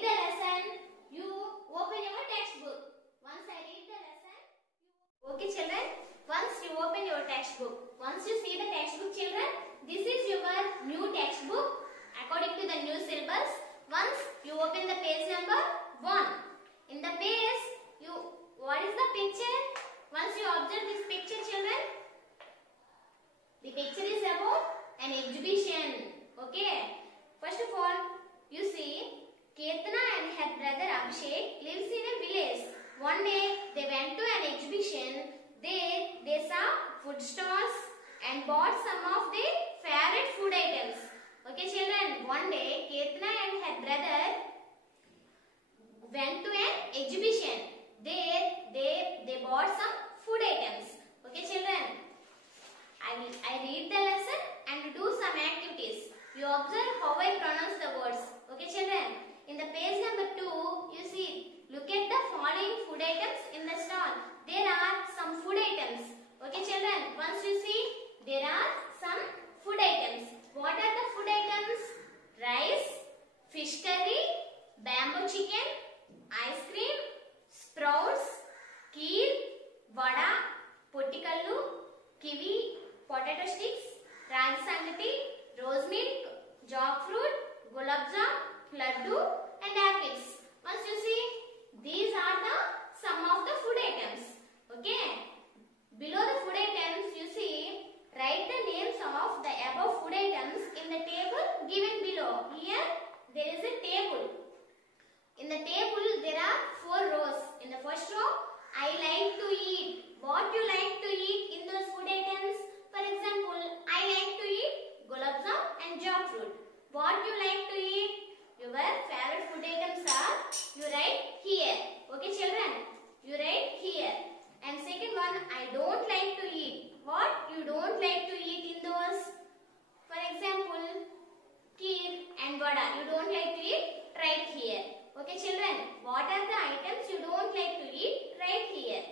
read the lesson, you open your textbook. Once I read the lesson, okay children, once you open your textbook, once you see the textbook children, this is your new textbook according to the new syllabus. Once you open the page number 1. In the page, what is the picture? Once you observe this picture children, the picture is about an exhibition. Okay. First of all, you see, Kirtana and her brother Abhishek lives in a village. One day, they went to an exhibition. There, they saw food stalls and bought some of their favorite food items. Okay children, one day, Kirtana and her brother went to an exhibition. There, they bought some food items. Okay children, I read the lesson and do some activities. You observe how I pronounce the words. Okay children, in the page number 2, you see, look at the following food items in the stall. There are some food items. Okay children, once you see, there are some food items. What are the food items? Rice, fish curry, bamboo chicken, ice cream, sprouts, kheer, vada, pottikallu, kiwi, potato sticks, ragi sangati, rose milk, jackfruit, gulab jam, laddu and apples. Once you see, these are the some of the food items. Okay. Below the food items, you see, write the names of the above food items in the table given below. Here, there is a table. In the table, there are 4 rows. In the first row, I like to eat. What you like to eat in those food items? For example, I like to eat gulab jam and jackfruit. What you like to eat? Your favorite food items are, you write here. Okay children, you write here. And second one, I don't like to eat. What you don't like to eat in those? For example, kheer and vada. You don't like to eat? Write here. Okay children, what are the items you don't like to eat? Write here.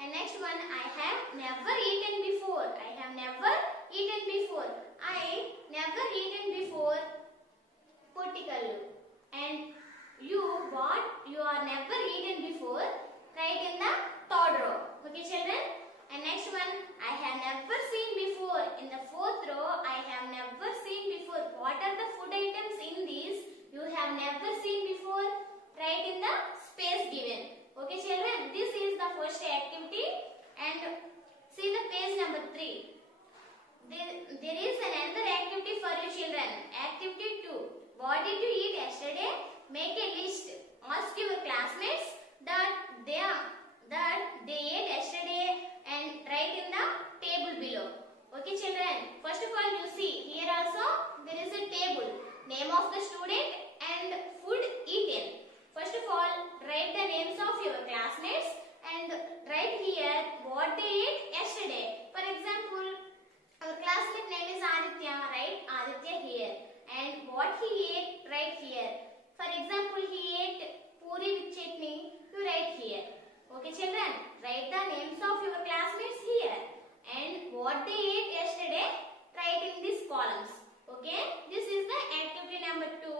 And next one, I have never eaten before. I have never eaten before. I never eaten before pottikallu. And you, what you are never eaten before, write in the 3rd row. Okay children? And next one, I have never seen before. In the 4th row, I have never seen before. What are the food items in these you have never seen before? Write in the space given. Okay children, this is the first activity. And see the page number 3. There is another activity for you children. Activity 2. What did you eat yesterday? Make a list. Ask your classmates that they ate yesterday and write in the table below. Okay children, first of all you see, here also there is a table. Name of the student and food eaten. First of all, write the names of your classmates and write here what they ate yesterday. For example, our classmate name is Aditya, write Aditya here. And what he ate, write here. For example, he ate puri with chutney, you write here. Okay children, write the names of your classmates here. And what they ate yesterday, write in these columns. Okay, this is the activity number 2.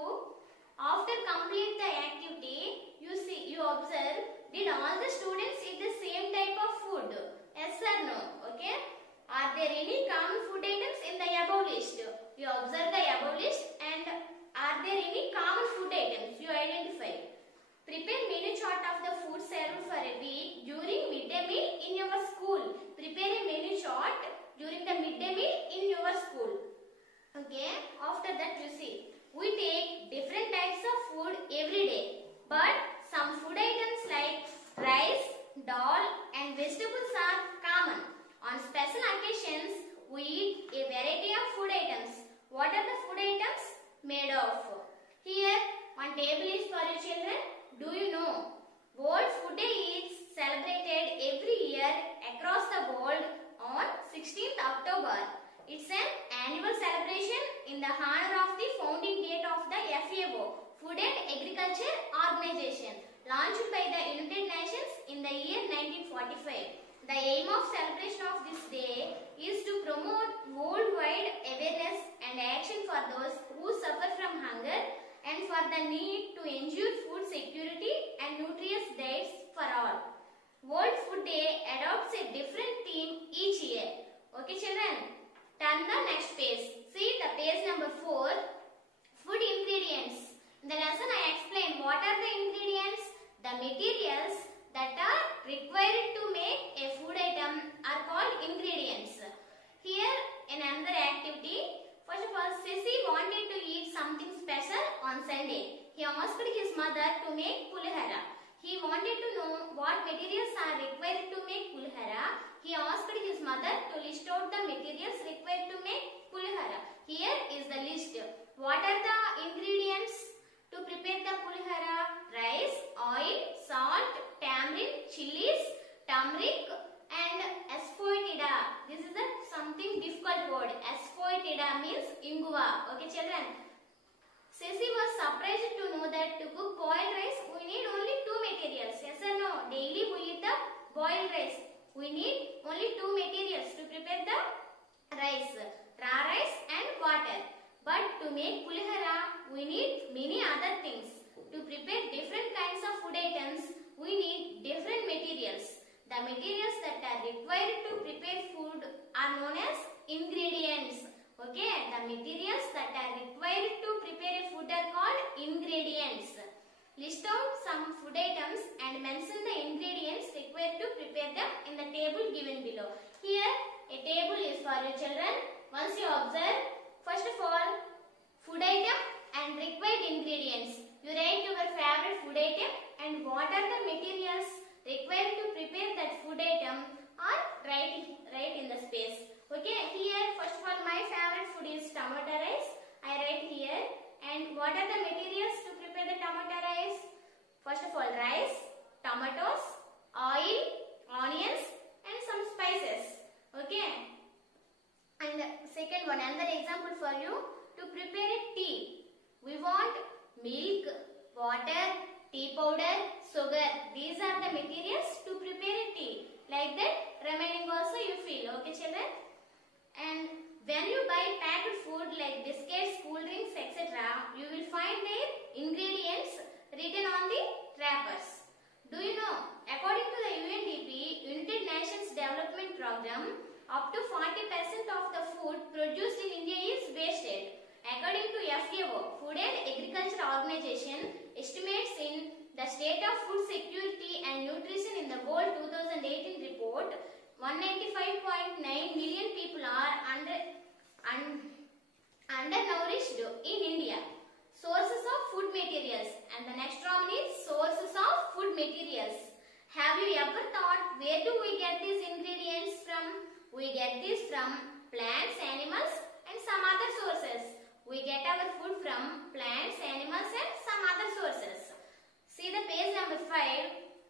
After complete the activity, you observe, did all the students eat the same type of food? Yes or no? Okay. Are there any common food items in the above list? You observe the above list and are there any common food items? You identify. Prepare menu chart of the food served for a week during midday meal in your school. Prepare a menu chart during the midday meal in your school. Okay. After that you see, we take different types of food every day. But some food items like rice, dal and vegetables are common. On special occasions, we eat a variety of food items. What are the food items made of? Here, one table is for you children. Do you know? World Food Day is celebrated every year across the world on 16th October. It's an annual celebration in the honor of the founding date of the FAO, Food and Agriculture Organization, launched by the United Nations in the year 1945. The aim of celebration of this day is to promote worldwide awareness and action for those who suffer from hunger and for for the need to ensure food security and nutritious diets for all. World Food Day adopts a different theme each year. Okay children, turn the next page. See the page number 4, food ingredients. In the lesson I explained what are the ingredients. The materials that are required to make a food item are called ingredients. Here in another activity, first of all, Sissy wanted to eat something special on Sunday. He asked his mother to make pulihara. He wanted to know what materials are required to make pulihara. He asked his mother to list out the materials required to make pulihara. Here is the list. What are the ingredients to prepare the pulihara? Rice, oil, salt, tamarind, chilies, turmeric and asafoetida. This is a something difficult word. Asafoetida means inguva. Okay children. Ceci was surprised to know that to cook boiled rice we need only 2 materials. Yes or no? Daily we eat the boiled rice. We need only 2 materials to prepare the rice. Raw rice and water. But to make pulihara we need many other things. To prepare different kinds of food items we need different materials. The materials that are required to prepare food are known as ingredients. Okay, the materials that are required to prepare a food are called ingredients. List out some food items and mention the ingredients required to prepare them in the table given below. Here, a table is for you children. Once you observe, first of all, food item and required ingredients. You write your favorite food item and what are the materials required to prepare that food item or write in the space. Okay, here first of all my favorite food is tomato rice. I write here. And what are the materials to prepare the tomato rice? First of all rice, tomatoes, oil, onions and some spices. Okay. And second one, another example for you. To prepare a tea, we want milk, water, tea powder, sugar. These are the materials to prepare a tea. Like that, remaining also you fill. Okay children? And when you buy packed food like biscuits, cool drinks, etc., you will find their ingredients written on the wrappers. Do you know, according to the UNDP, United Nations Development Program, up to 40% of the food produced in India is wasted. According to FAO, Food and Agriculture Organization, estimates in the State of Food Security and Nutrition in the World 2018 report, 195.9 million people are undernourished in India. Sources of food materials, and the next one is sources of food materials. Have you ever thought where do we get these ingredients from? We get this from plants, animals and some other sources. We get our food from plants, animals and some other sources. See the page number 5.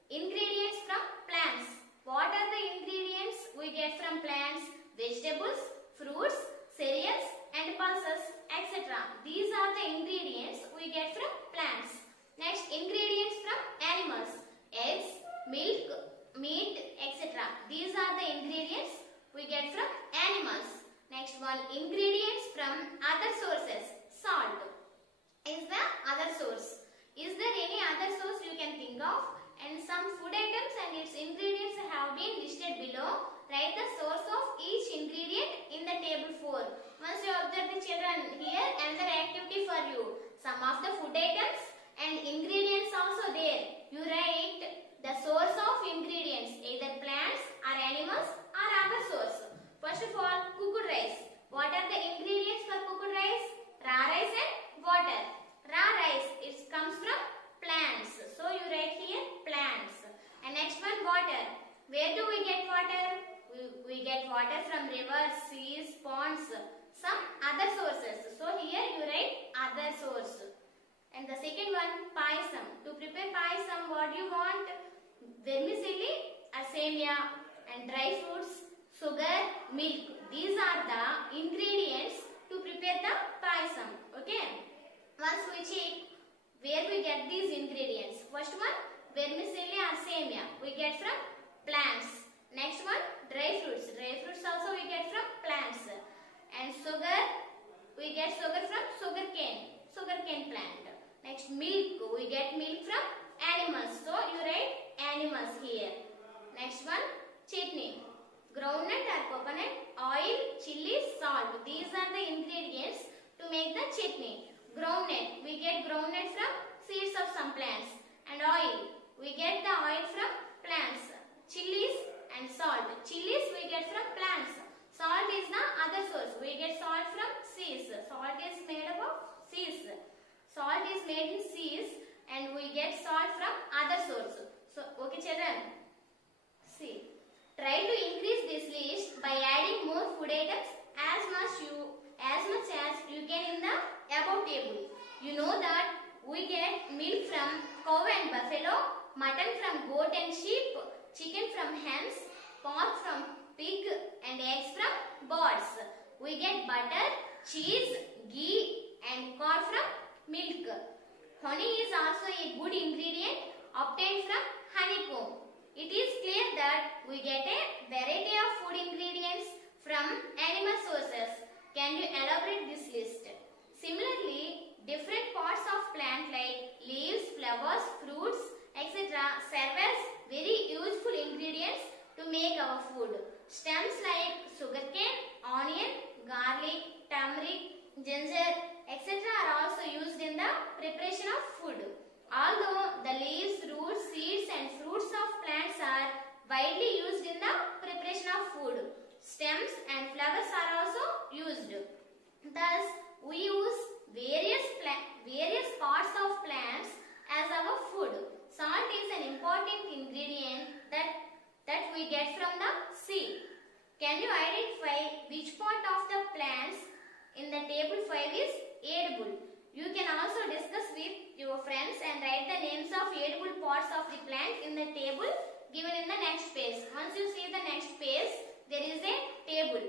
Ingredients from plants. What are the ingredients we get from plants? Vegetables, fruits, cereals and pulses, etc. These are the ingredients we get from plants. Next, ingredients from animals. Eggs, milk, meat, etc. These are the ingredients we get from animals. Next one, ingredients from other sources. Salt is the other source. Is there any other source you can think of? And some food items and its ingredients have been listed below. Write the source of each ingredient in the table 4. Once you observe the children, here another activity for you. Some of the food items and ingredients also there. You write the source of ingredients, either plants or animals or other source. First of all, cooked rice. What are the ingredients for cooked rice? Raw rice and water. Raw rice, it comes from plants. So you write here plants. And next one, water. Where do we get water? We get water from rivers, seas, ponds, some other sources. So here you write other source. And the second one, payasam. To prepare payasam, what do you want? Vermicelli, asemia and dry fruits, sugar, milk. These are the ingredients to prepare the payasam. Okay. Once we check where we get these ingredients. First one, vermicelli or semia we get from plants. Next one, dry fruits. Dry fruits also we get from plants. And sugar, we get sugar from sugarcane plant. Next salt. These are the ingredients to make the chutney. Groundnut, we get groundnut from seeds of some plants. And oil, we get the oil from plants. Chilies and salt. Chilies we get from plants. Salt is the other source. We get salt from seeds. Salt is made up of seeds. Salt is made in seeds and we get salt from other source. So, okay children. See, try to increase this list by adding more food items as much as you can in the above table. You know that we get milk from cow and buffalo, mutton from goat and sheep, chicken from hens, pork from pig and eggs from birds. We get butter, cheese, ghee and curd from milk. Honey is also a good ingredient obtained from honeycomb. It is clear that we get a variety of food ingredients from animal sources. Can you elaborate this list? Similarly, different parts of plant like leaves, flowers, fruits, etc. serve as very useful ingredients to make our food. Stems like sugarcane, onion, garlic, turmeric, ginger, etc. are also used in the preparation of food. Although the leaves, roots, seeds and fruits of plants are widely used in the preparation of food, stems and flowers are also used. Thus, we use various parts of plants as our food. Salt is an important ingredient that we get from the seed. Can you identify which part of the plants in the table 5 is edible? You can also discuss with your friends and write the names of edible parts of the plant in the table given in the next page. Once you see the next page, there is a table.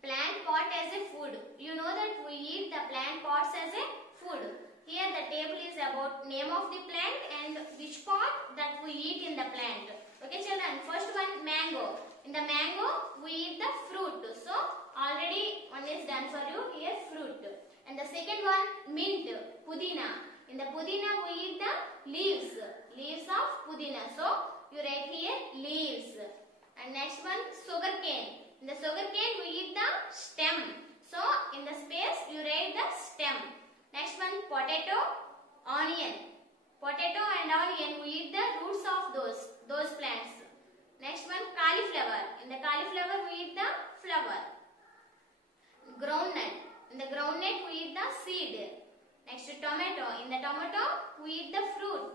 Plant part as a food. You know that we eat the plant parts as a food. Here the table is about name of the plant and which part that we eat in the plant. Okay children, first one mango. In the mango we eat the fruit. So already one is done for you. Here fruit. And the second one mint, pudina. In the pudina we eat the leaves of pudina. So you write here leaves. And next one sugarcane. In the sugarcane we eat the stem. So in the space you write the stem. Next one potato, onion. Potato and onion we eat the roots of those plants. Next one cauliflower. In the cauliflower we eat the flower. Groundnut. In the groundnut we eat the seed. Next tomato. In the tomato we eat the fruit.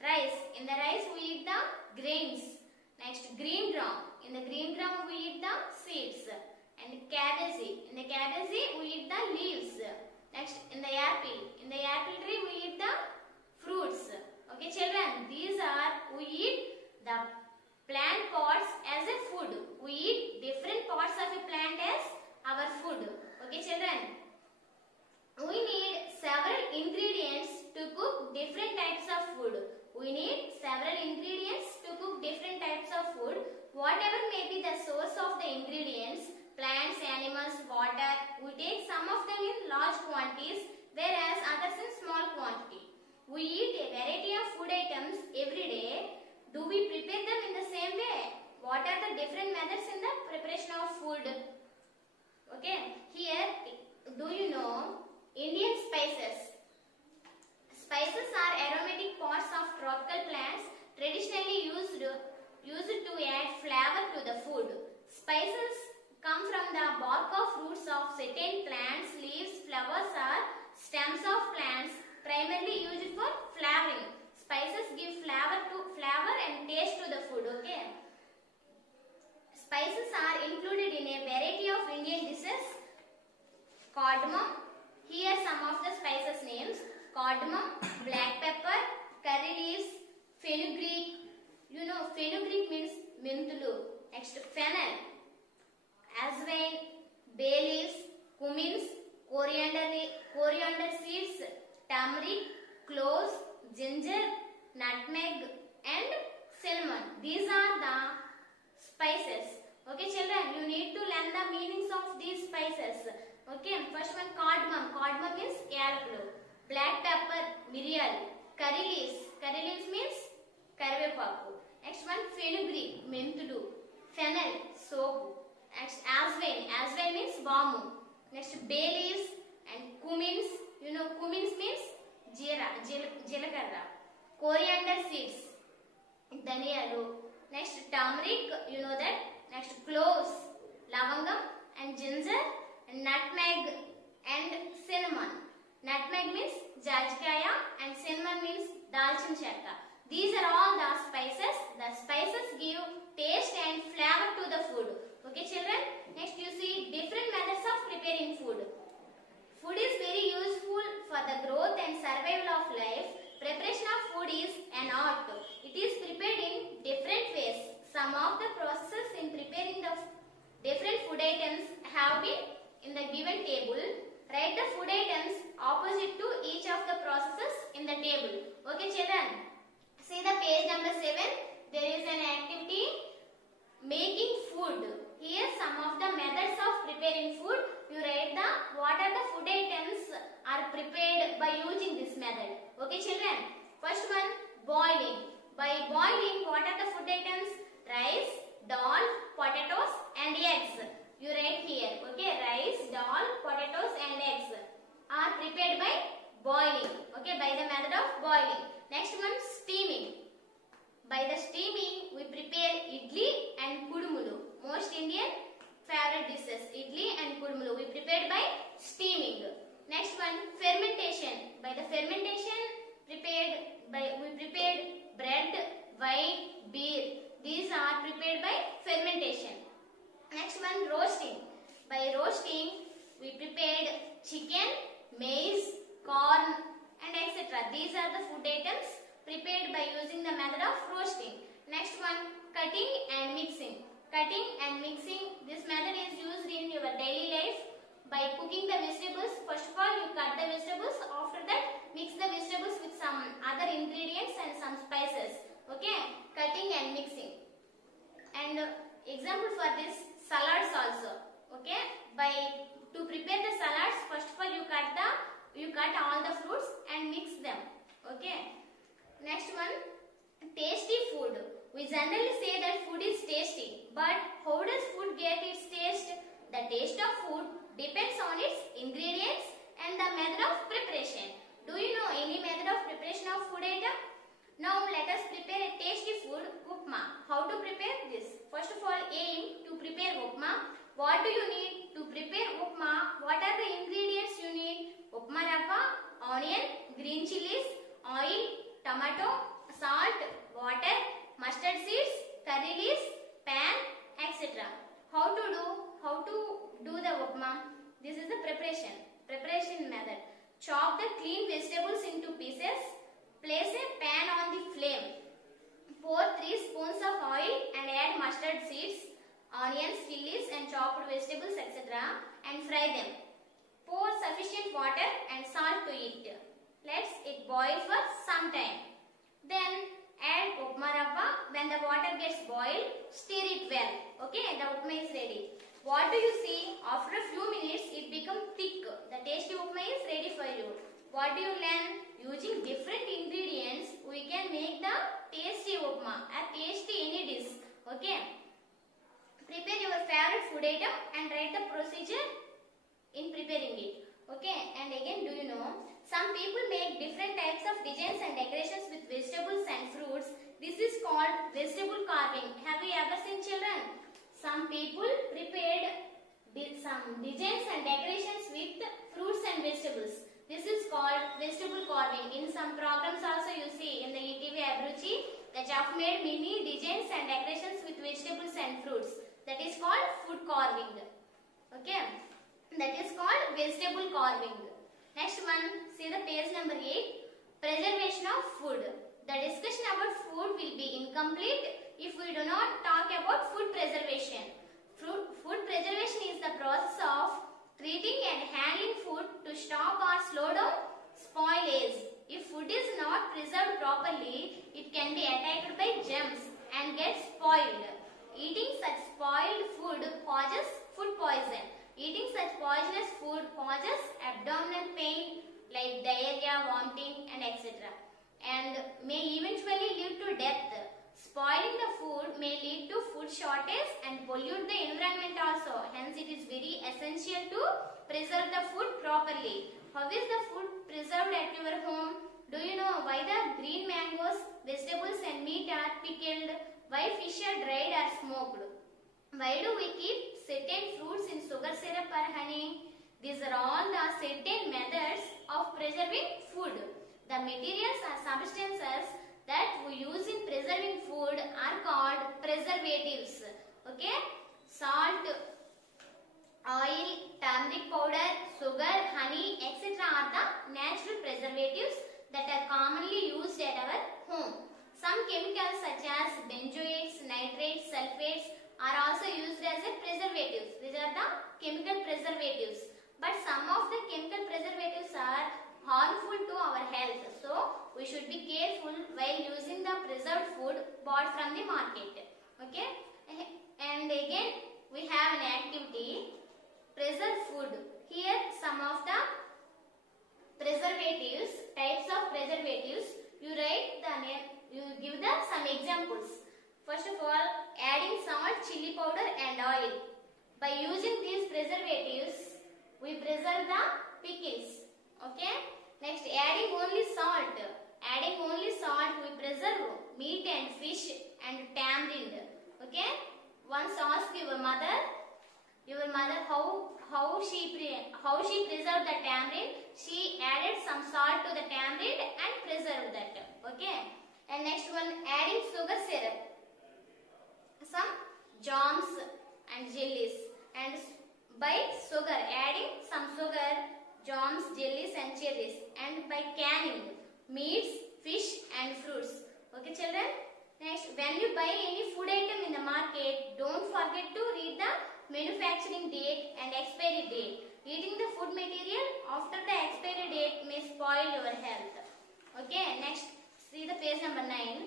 Rice. In the rice we eat the grains. Next green gram. In the green gram we eat the seeds. And cabbage. In the cabbage we eat the leaves. Next in the apple. In the apple tree we eat the fruits. Okay children, we eat the plant parts as a food. We eat different parts of a plant as our food. Okay children, we need several ingredients to cook different types of food. We need several ingredients to cook different types of food. Whatever may be the source of the ingredients, plants, animals, water, we take some of them in large quantities whereas others in small quantity. We eat a variety of food items every day. Do we prepare them in the same way? What are the different methods in the preparation of food? Okay, here do you know Indian spices? Spices are aromatic parts of tropical plants traditionally used to add flavor to the food. Spices come from the bark of roots of certain plants, leaves, flowers or stems of plants primarily used for flavoring. Spices give flavor and taste to the food. Okay. Spices are included in a variety of Indian dishes. Cardamom. Here some of the spices names. Cardamom, black pepper, curry leaves, fenugreek. You know fenugreek means mintulu. Next fennel, azwine, bay leaves, cumins, coriander seeds, turmeric, cloves, ginger, nutmeg and cinnamon. These are the spices. Okay children, you need to learn the meanings of these spices. Okay, first one cardamom. Cardamom means yalakulu. Black pepper, mirial. Curry leaves means karivepaku. Next one fenugreek, mentulu. Fennel, soap. Next, azwane means vamu. Next, bay leaves and cumins. You know cumins means jirakarra. Coriander seeds, dhaniyalu. Next, turmeric, you know that. Next, cloves, lavangam and ginger, and nutmeg and cinnamon. Nutmeg means jajikaya and cinnamon means dalchin chakka. These are all the spices. The spices give taste and flavor to the food. Okay children, next you see different methods of preparing food. Food is very useful for the growth and survival of life. Preparation of food is an art. It is prepared in different ways. Some of the processes in preparing the different food items have been in the given table. Write the food items opposite to each of the processes in the table. Okay children, see the page number 7. There is an activity making food. Here some of the methods of preparing food. You write the what are the food items are prepared by using this method. Okay children, first one, boiling. By boiling, what are the food items? Rice, dal, potatoes and eggs. You write here. Okay, rice, dal, potatoes and eggs are prepared by boiling. Okay, by the method of boiling. Next one, steaming. By the steaming, we prepare idli and kudumulu. Most Indian favorite dishes, idli and kudumulu, we prepared by steaming. Next one, fermentation. By the fermentation, we prepared bread, wine, beer. These are prepared by fermentation. Next one, roasting. By roasting, we prepared chicken, maize, corn and etc. These are the food items prepared by using the method of roasting. Next one, cutting and mixing. Cutting and mixing, this method is used in your daily life. By cooking the vegetables, first of all you cut the vegetables, after that mix the vegetables with some other ingredients and some spices. Okay, cutting and mixing. And example for this, salads also. Okay, to prepare the salads, first of all you cut all the fruits and mix them. Okay. Next one, tasty food. We generally say that food is tasty, but how does food get its taste? The taste of food depends on its ingredients and the method of preparation. Do you know any method of preparation of food item? Now let us prepare a tasty food, upma. How to prepare this? First of all, aim to prepare upma. What do you need to prepare upma? What are the ingredients you need? Upma rava, onion, green chilies, oil, tomato, salt, water, mustard seeds, curry leaves, pan, etc. How to do the upma? This is the preparation method. Chop the clean vegetables into pieces. Place a pan on the flame. Pour 3 spoons of oil and add mustard seeds, onions, chilies and chopped vegetables etc. and fry them. Pour sufficient water and salt to it. Let it boil for some time. Then add upma rava. When the water gets boiled, stir it well. Okay, the upma is ready. What do you see? After a few minutes, it becomes thick. The tasty upma is ready for you. What do you learn? Using different ingredients, we can make the tasty upma, a tasty any dish. Okay. Prepare your favorite food item and write the procedure in preparing it. Okay. And again, do you know? Some people make different types of designs and decorations with vegetables and fruits. This is called vegetable carving. Have you ever seen children? Some people prepared some designs and decorations with fruits and vegetables. This is called vegetable carving. In some programs also you see in the ETV Abruchi, the chef made many designs and decorations with vegetables and fruits. That is called food carving. Okay, that is called vegetable carving. Next one, see the page number 8. Preservation of food. The discussion about food will be incomplete if we do not talk about food preservation. Food preservation is the process of treating and handling food to stop or slow down spoilage. If food is not preserved properly, it can be attacked by germs and get spoiled. Eating such spoiled food causes food poison. Eating such poisonous food causes abdominal pain like diarrhea, vomiting and etc. and may eventually lead to death. Spoiling the food may lead to food shortage and pollute the environment also. Hence, it is very essential to preserve the food properly. How is the food preserved at your home? Do you know why the green mangoes, vegetables and meat are pickled? Why fish are dried or smoked? Why do we keep certain fruits in sugar syrup or honey? These are all the certain methods of preserving food. The materials or substances that we use in preserving food are called preservatives. Okay? Salt, oil, turmeric powder, sugar, honey, etc. are the natural preservatives that are commonly used at our home. Some chemicals such as benzoates, nitrates, sulfates are also used as a preservatives. These are the chemical preservatives. But some of the chemical preservatives are harmful to our health. So, we should be careful while using the preserved food bought from the market. Okay? And again, we have an activity, preserve food. Here, some of the preservatives, types of preservatives, you write the name, you give the some examples. First of all, adding salt, chili powder and oil. By using these preservatives, we preserve the pickles. Okay? Next, adding only salt. Adding only salt, we preserve meat and fish and tamarind. Okay? Once ask your mother how she preserved the tamarind. She added some salt to the tamarind and preserved that. Okay? And next one, adding sugar syrup, some jams and jellies, and by sugar, adding some sugar, jams, jellies and cherries, and by canning meats, fish and fruits. Okay children? Next, when you buy any food item in the market, don't forget to read the manufacturing date and expiry date. Eating the food material after the expiry date may spoil your health. Okay, next, see the page number 9.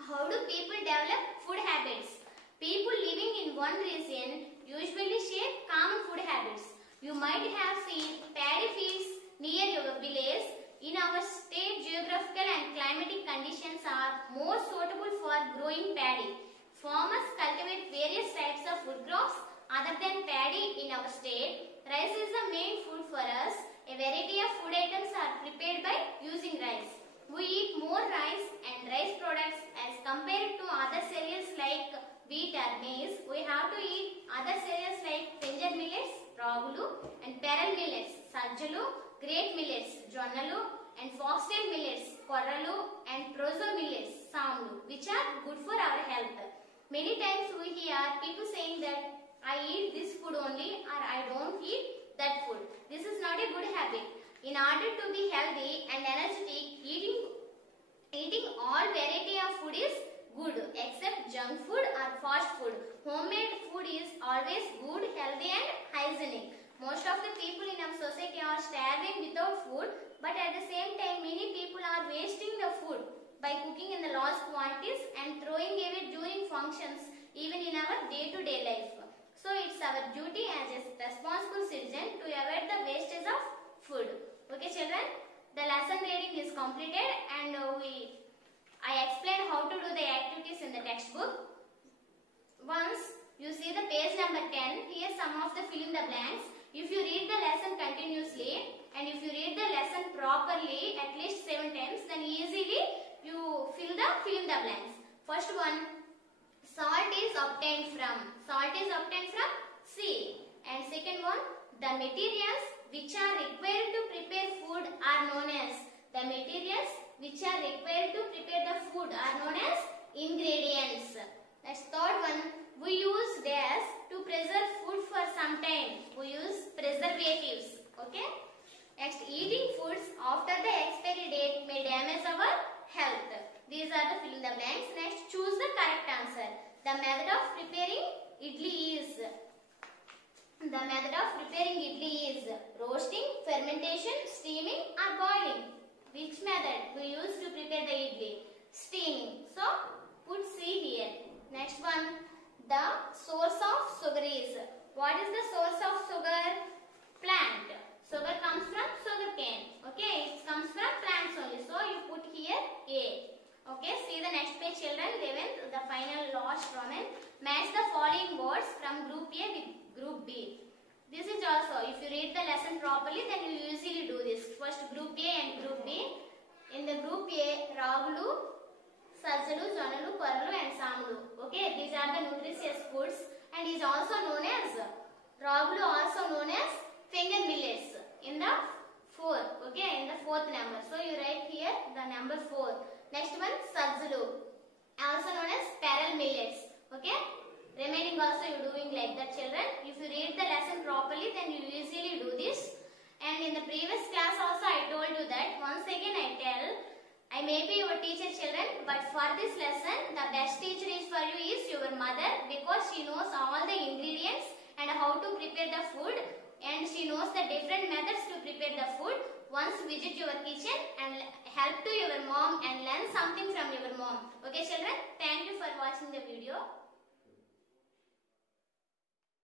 How do people develop food habits? People living in one region usually share common food habits. You might have seen paddy fields near your village. In our state, geographical and climatic conditions are more suitable for growing paddy. Farmers cultivate various types of food crops other than paddy in our state. Rice is the main food for us. A variety of food items are prepared by using rice. We eat more rice and rice products as compared to other cereals like wheat or maize. We have to eat other cereals like pinjar millets, ragulu, and peral millets, sajjalu, great millets, jonnalu, and foxtail millets, korralu, and proso millets, samlu, which are good for our health. Many times we hear people saying that I eat this food only or I don't eat that food. This is not a good habit. In order to be healthy and energetic, eating all variety of food is good except junk food or fast food. Homemade food is always good, healthy and hygienic. Most of the people in our society are starving without food, but at the same time many people are wasting the food by cooking in the large quantities and throwing away during functions even in our day-to-day life. So it's our duty as a responsible citizen to avoid the wastage of food. Okay children, the lesson reading is completed and I explained how to do the activities in the textbook. Once you see the page number 10, here some of the fill in the blanks. If you read the lesson continuously and if you read the lesson properly at least 7 times, then easily you fill in the blanks. First one, salt is obtained from sea. And second one, the materials which are required to prepare food are known as ingredients. Next, third one, we use dash to preserve food for some time. We use preservatives. Okay. Next, eating foods after the expiry date may damage our health. These are the fill in the blanks. Next, choose the correct answer. The method of preparing idli is roasting, fermentation, steaming or boiling. Which method we use to prepare the idli? Steaming. So, put C here. Next one, the source of sugar is. What is the source of sugar? Plant. Sugar comes from sugar cane. Okay, it comes from plants only. So, you put here A. Okay, see the next page children, 11. same words from group A with group B. This is also, if you read the lesson properly, then you usually do this. First group A and group B. In the group A, Ragulu, Sajjalu, Jonalu, Korralu and Samulu. Okay, these are the nutritious foods and is also known as, Ragulu also known as finger millets in the 4, okay, in the 4th number. So you write here the number 4. Next one, Sajjalu, also known as pearl millets, okay. Remaining also you doing like that, children. If you read the lesson properly, then you usually do this. And in the previous class also I told you that, once again I tell, I may be your teacher, children, but for this lesson the best teacher is for you is your mother, because she knows all the ingredients and how to prepare the food, and she knows the different methods to prepare the food. Once visit your kitchen and help to your mom and learn something from your mom. Okay children, thank you for watching the video.